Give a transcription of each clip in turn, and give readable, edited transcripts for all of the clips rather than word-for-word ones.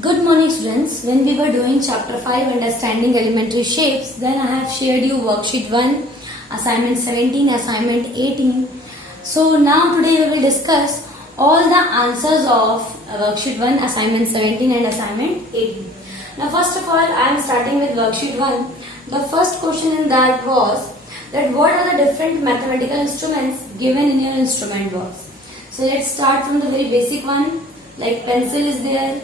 Good morning students. When we were doing chapter 5 understanding elementary shapes, then I have shared you worksheet 1, assignment 17, assignment 18. So now today we will discuss all the answers of worksheet 1, assignment 17 and assignment 18. Now first of all I am starting with worksheet 1. The first question in that was that what are the different mathematical instruments given in your instrument box. So let's start from the very basic one, like pencil is there,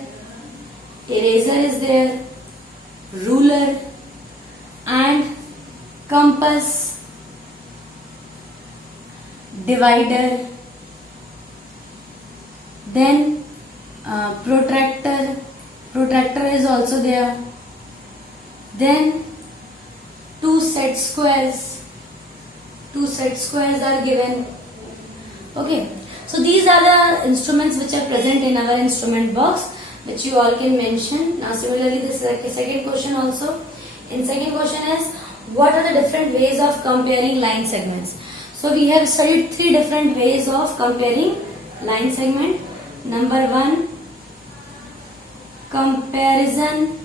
eraser is there, ruler and compass, divider, then protractor is also there, then two set squares are given. Okay, so these are the instruments which are present in our instrument box, which you all can mention. Now similarly the second question also. In second question is what are the different ways of comparing line segments. So we have studied three different ways of comparing line segment. Number 1, comparison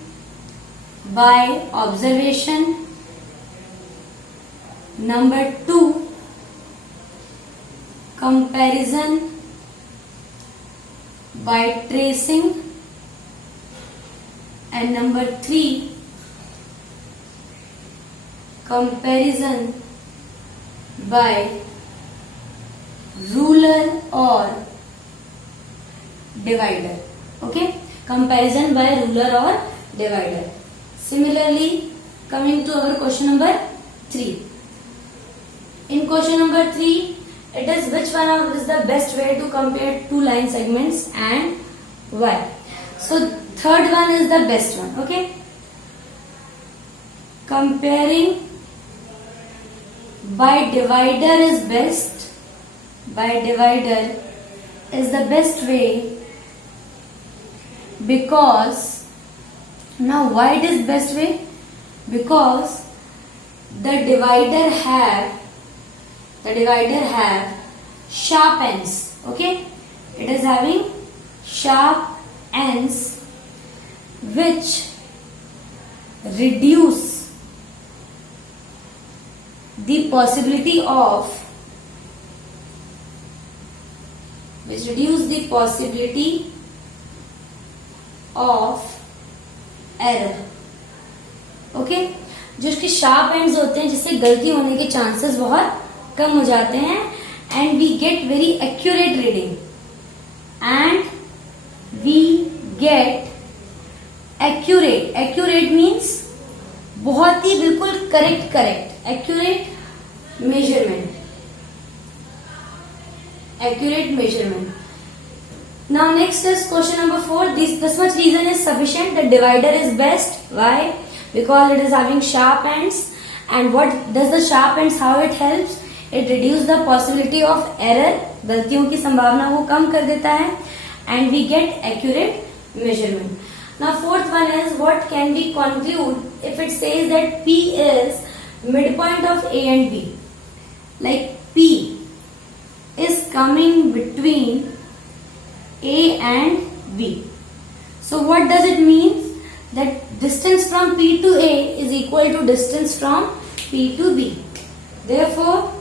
by observation. Number 2, comparison by tracing. And number 3, comparison by ruler or divider. Okay, comparison by ruler or divider. Similarly, coming to our question number 3. In question number 3, it is which one is the best way to compare two line segments and why. So third one is the best one. Okay, comparing by divider is best. By divider is the best way because, now why it is best way? Because the divider have sharp ends. Okay, it is having sharp ends which reduce the possibility of error. Okay, जो इसके sharp ends होते हैं जिससे गलती होने के chances बहुत कम हो जाते हैं and we get very accurate reading accurate means बहुत ही बिल्कुल correct accurate measurement. Now next is question number 4. This much reason is sufficient that divider is best. Why? Because it is having sharp ends. And what does the sharp ends, how it helps? It reduces the possibility of error. गलतियों की संभावना को कम कर देता है. And we get accurate measurement. Now fourth one is what can we conclude if it says that P is midpoint of A and B. Like P is coming between A and B. So what does it mean? That distance from P to A is equal to distance from P to B. Therefore,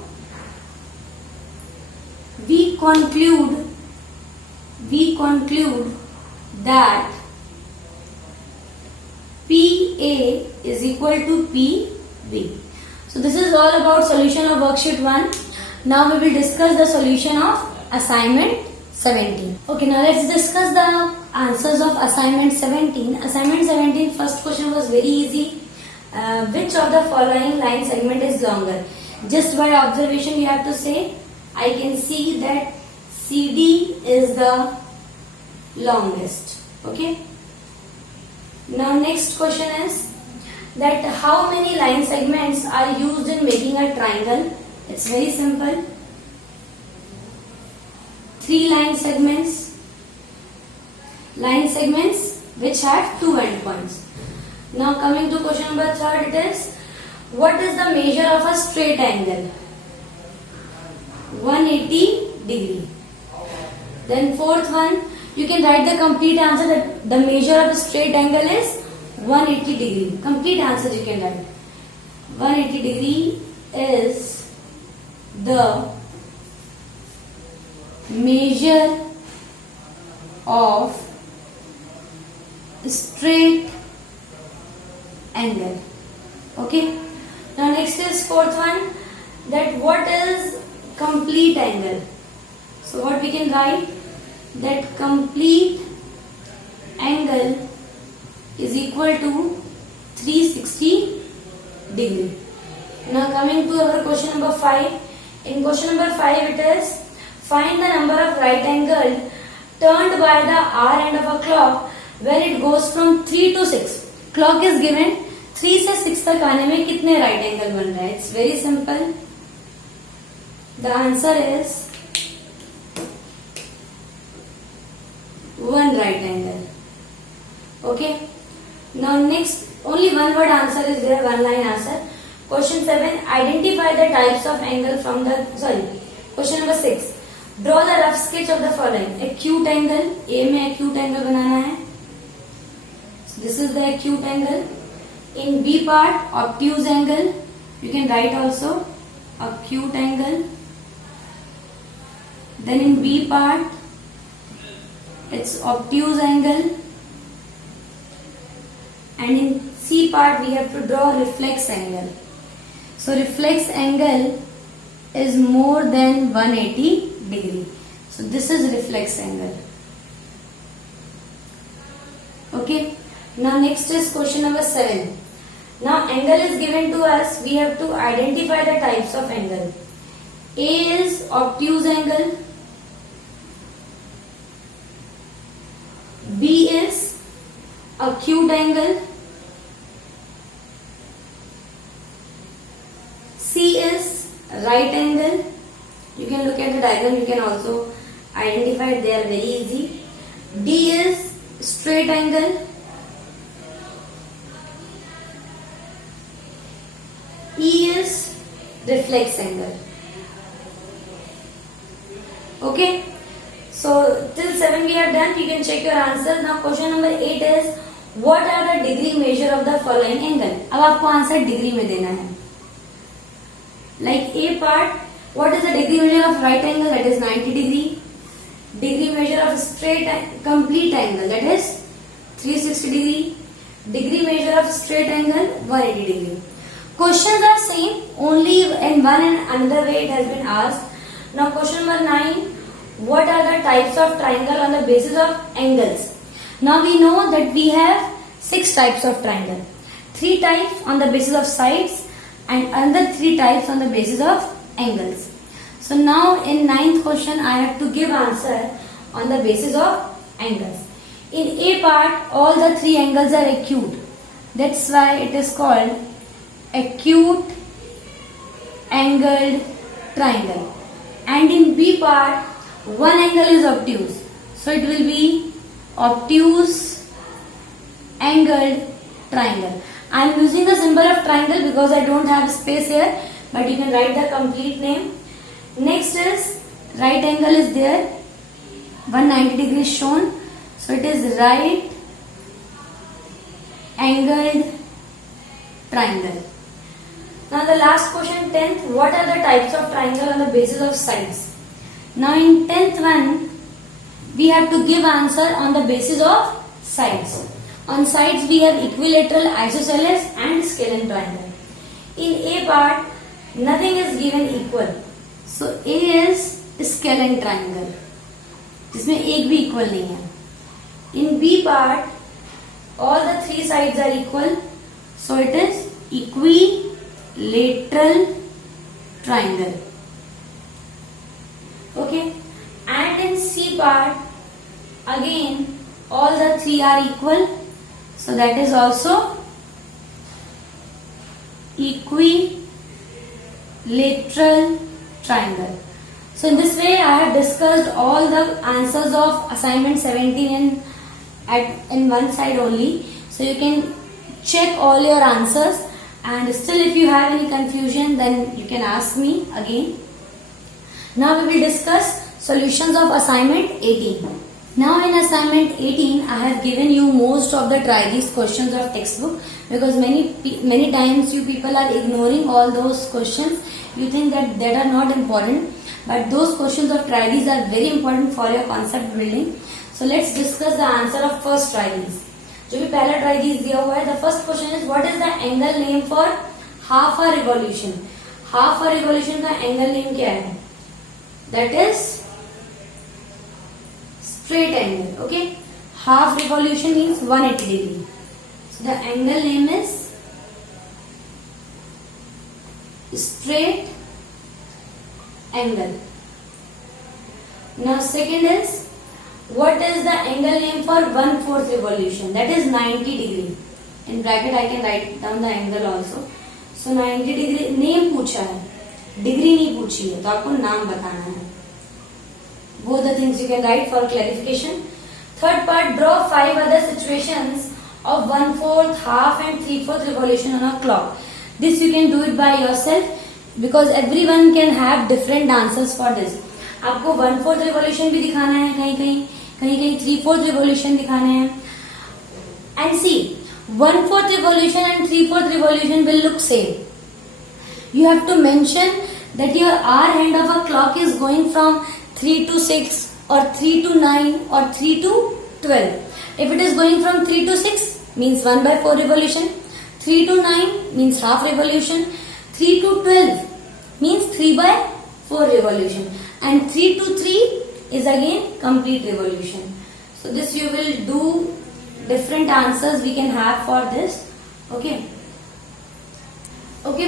we conclude that PA is equal to PB. So this is all about solution of worksheet 1. Now we will discuss the solution of assignment 17. Okay, now let's discuss the answers of assignment 17. Assignment 17, first question was very easy. Which of the following line segment is longer? Just by observation you have to say, I can see that CD is the longest. Okay. Now next question is that how many line segments are used in making a triangle? It's very simple. 3 line segments which have 2 endpoints. Now coming to question number 3, it is what is the measure of a straight angle? 180 degree. Then fourth one, you can write the complete answer that the measure of a straight angle is 180 degree. Complete answer you can write. 180 degree is the measure of straight angle. Okay. Now next is fourth one, that what is complete angle. So what we can write, that complete angle is equal to 360 degree. Now coming to our question number 5. In question number 5 it is, find the number of right angle turned by the hour end of a clock when it goes from 3 to 6. Clock is given, 3 से 6 तक आने में कितने right angle बन रहे हैं? It's very simple. The answer is 1 right angle. Okay. Now next, only one word answer is there, one line answer. Question 7, identify the types of angle from the, question number 6. Draw the rough sketch of the following. Acute angle, A में acute angle बनाना है. So this is the acute angle. In B part, obtuse angle. You can write also acute angle. Then in B part, it's obtuse angle. And in C part, we have to draw reflex angle. So reflex angle is more than 180 degree. So this is reflex angle. Okay. Now next is question number 7. Now angle is given to us. We have to identify the types of angle. A is obtuse angle. B is acute angle. C is right angle. You can look at the diagram, you can also identify it, they are very easy. D is straight angle. E is reflex angle. Okay. So till 7 we have done, you can check your answers. Now question number 8 is, what are the degree measure of the following angle? अब आपको answer degree में देना है. Like A part, what is the degree measure of right angle? That is 90 degree. Degree measure of straight complete angle, that is 360 degree. Degree measure of straight angle, 180 degree. Questions are same, only in one and another way it has been asked. Now question number 9, what are the types of triangle on the basis of angles? Now we know that we have 6 types of triangle. 3 types on the basis of sides and another 3 types on the basis of angles. So now in 9th question I have to give answer on the basis of angles. In A part, all the 3 angles are acute. That's why it is called acute angled triangle. And in B part, one angle is obtuse. So it will be obtuse angled triangle. I am using the symbol of triangle because I don't have space here, but you can write the complete name. Next is right angle is there, 190 degrees shown. So it is right angled triangle. Now the last question, 10th, what are the types of triangle on the basis of sides? Now in 10th one, we have to give answer on the basis of sides. On sides we have equilateral, isosceles and scalene triangle. In A part, nothing is given equal. So A is scalene triangle, जिसमें एक भी equal नहीं है. In B part, all the 3 sides are equal. So it is equilateral triangle. Okay. And in C part, again all the 3 are equal. So that is also equilateral triangle. So in this way I have discussed all the answers of assignment 17 in one side only. So you can check all your answers, and still if you have any confusion then you can ask me again. Now we will discuss solutions of assignment 18. Now in assignment 18, I have given you most of the try these questions of textbook, because many times you people are ignoring all those questions. You think that are not important, but those questions of try these are very important for your concept building. So let's discuss the answer of first try these. जो भी पहला try these दिया हुआ है, the first question is what is the angle name for half a revolution? Half a revolution का angle name क्या है? That is straight angle. Okay, half revolution means 180 degree. So the angle name is straight angle. Now second is what is the angle name for 1/4 revolution? That is 90 degree. In bracket I can write down the angle also. So 90 degree name पूछा है, degree नहीं पूछी है, तो आपको नाम बताना है. Both the things you can write for clarification. Third part, draw 5 other situations of 1/4, half and 3/4 revolution on a clock. This you can do it by yourself because everyone can have different answers for this. आपको 1/4 revolution भी दिखाना है, कहीं 3/4 revolution दिखाने हैं. And see, 1/4 revolution and 3/4 revolution will look same. You have to mention that your hour hand of a clock is going from 3 to 6 or 3 to 9 or 3 to 12. If it is going from 3 to 6 means 1/4 revolution, 3 to 9 means half revolution, 3 to 12 means 3/4 revolution, and 3 to 3 is again complete revolution. So this you will do different answers we can have for this. Okay,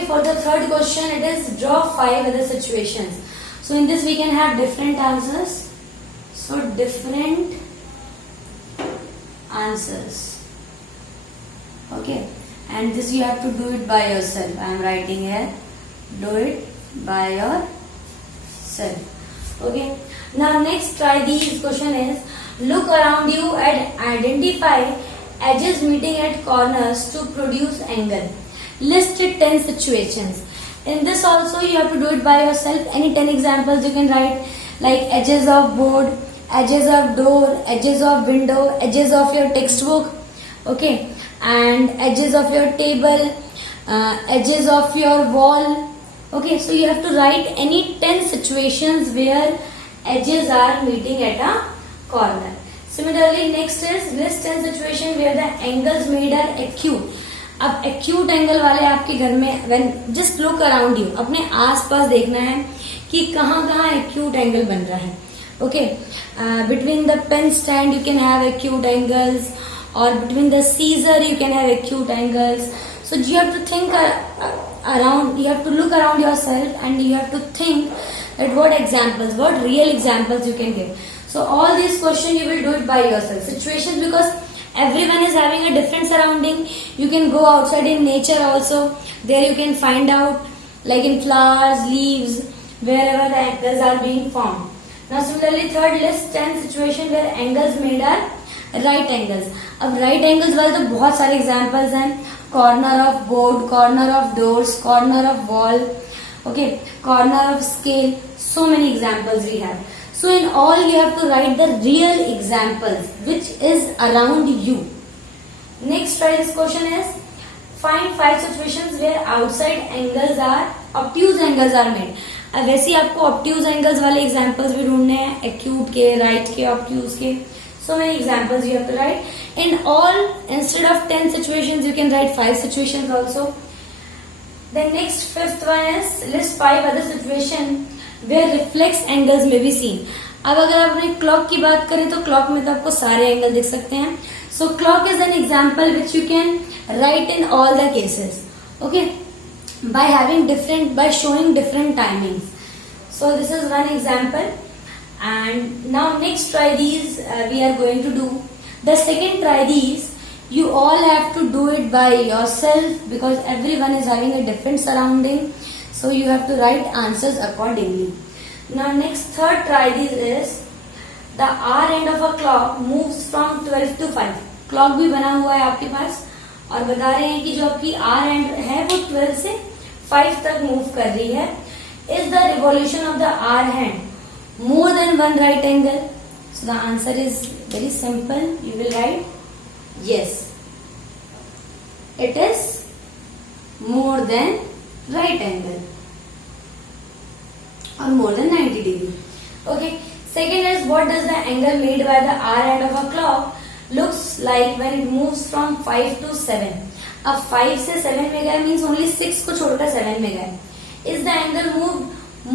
for the third question it is draw 5 other situations. So in this we can have different answers. So different answers. Okay, and this you have to do it by yourself. I am writing here, do it by yourself. Okay, now next try these question is look around you and identify edges meeting at corners to produce angle. List 10 situations. In this also you have to do it by yourself. Any 10 examples you can write, like edges of board, edges of door, edges of window, edges of your textbook, okay, and edges of your table, edges of your wall. Okay, so you have to write any 10 situations where edges are meeting at a corner. Similarly, next is list 10 situations where the angles made are acute. अब acute angle वाले आपके घर में, when just look around you, अपने आसपास देखना है कि कहाँ कहाँ एक्यूट एंगल बन रहा है. Okay, between the pen stand you can have acute angles, और between the scissor you can have acute angles. So you have to think around, you have to look around yourself and you have to think that what examples, what real examples you can give. So all these questions you will do it by yourself. Situations, because everyone is having a different surrounding. You can go outside in nature also. There you can find out, like in flowers, leaves, wherever the angles are being formed. Now similarly, third list 10 situation where angles made are right angles. अब right angles वाले तो बहुत सारे examples हैं. Corner of board, corner of doors, corner of wall, okay, corner of scale. So many examples we have. So in all you have to write the real examples which is around you. Next try this question is find 5 situations where outside angles are obtuse angles are made. अब वैसे ही आपको obtuse angles वाले examples भी ढूंढने हैं, acute के, right के, obtuse के. So many examples you have to write. In all, instead of 10 situations you can write 5 situations also. Then next fifth one is list 5 other situations where reflex angles may be seen. अब अगर आप अपने clock की बात करें तो clock में तो आपको सारे एंगल दिख सकते हैं. So clock is an example which you can write in all the cases, okay, by having different, by showing different timings. So this is one example. And now next try these we are going to do. The second try these you all have to do it by yourself because everyone is having a different surrounding. So you have to write answers accordingly. Now next third try this is the hour end of a clock moves from 12 to 5. Clock भी बना हुआ है आपके पास और बता रहे हैं कि जो आपकी hour end है वो 12 से 5 तक मूव कर रही है. Is the revolution of the hour hand more than one right angle? So the answer is very simple, you will write yes, it is more than right angle or more than 90 degree. Okay. Second is, what does the angle made by the R end of a clock looks like when it moves from 5 to 7. अब 5 से 7 में गया means only 6 को छोड़कर 7 में गया. Is the angle moved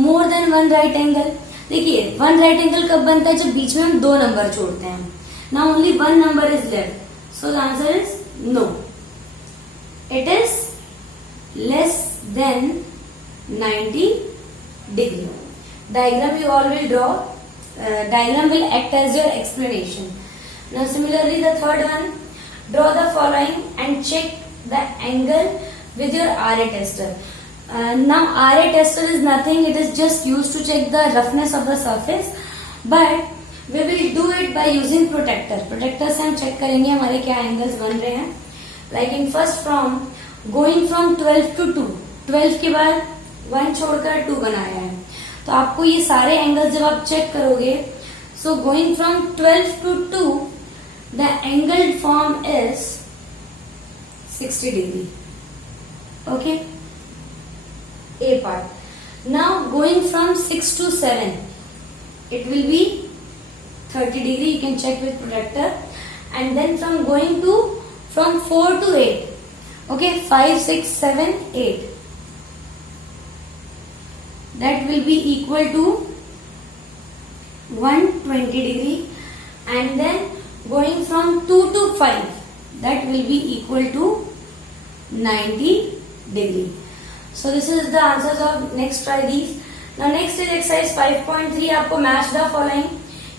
more than one right angle? देखिए, one right angle कब बनता है? जब बीच में हम 2 नंबर जोड़ते हैं. Now only one number is left. So the answer is no. It is less than 90 degree. Diagram you all will draw. Diagram will act as your explanation. Now similarly the third one, draw the following and check the angle with your RA tester. Now RA tester is nothing, it is just used to check the roughness of the surface, but we will do it by using protractor. Protractor से हम check करेंगे हमारे क्या angles बन रहे हैं. Like in first from going from 12 to 2, 12 के बाद 1 छोड़कर 2 बनाया है. तो आपको ये सारे एंगल्स जब आप चेक करोगे, so going from 12 to 2 the angle form is 60 degree. Okay, A part. Now going from 6 to 7 it will be 30 degree. You can check with protractor. And then from 4 to 8, okay, 5, 6, 7, 8, that will be equal to 120 degree. And then going from 2 to 5, that will be equal to 90 degree. So this is the answers of next. Try these. Now next is exercise 5.3. आपको match the following.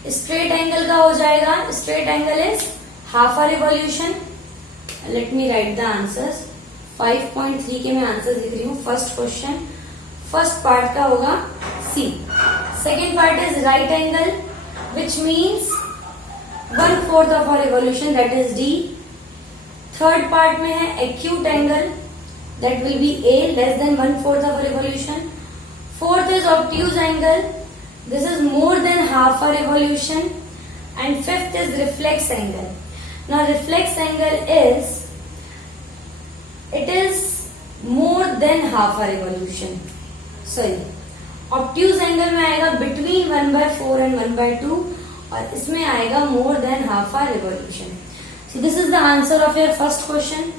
Straight angle का हो जाएगा. Straight angle is half a revolution. Let me write the answers. 5.3 के मैं answer लिख रही हूँ. First question, first part का होगा C. Second part is right angle which means 1/4 of a revolution, that is D. Third part में है acute angle, that will be A, less than 1/4 of a revolution. Fourth is obtuse angle, this is more than half a revolution. And fifth is reflex angle. Now reflex angle is, it is more than half a revolution. Sorry, obtuse angle में आएगा between 1/4 and 1/2 और इसमें आएगा more than half a revolution. So this is the answer of your first question.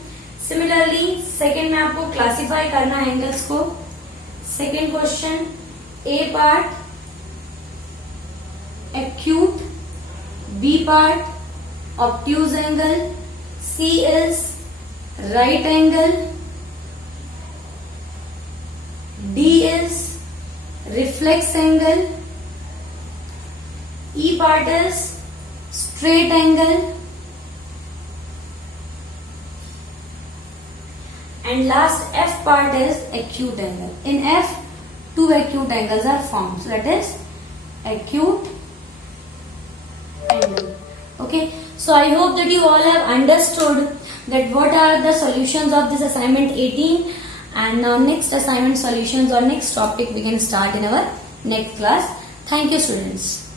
Similarly, second में आपको classify करना है angles को. Second question, A part acute, B part obtuse angle, C is right angle, D is reflex angle, E part is straight angle, and last F part is acute angle. In F, 2 acute angles are formed, so that is acute angle. Okay, so I hope that you all have understood that what are the solutions of this assignment 18, and now next assignment solutions or next topic we can start in our next class. Thank you, students.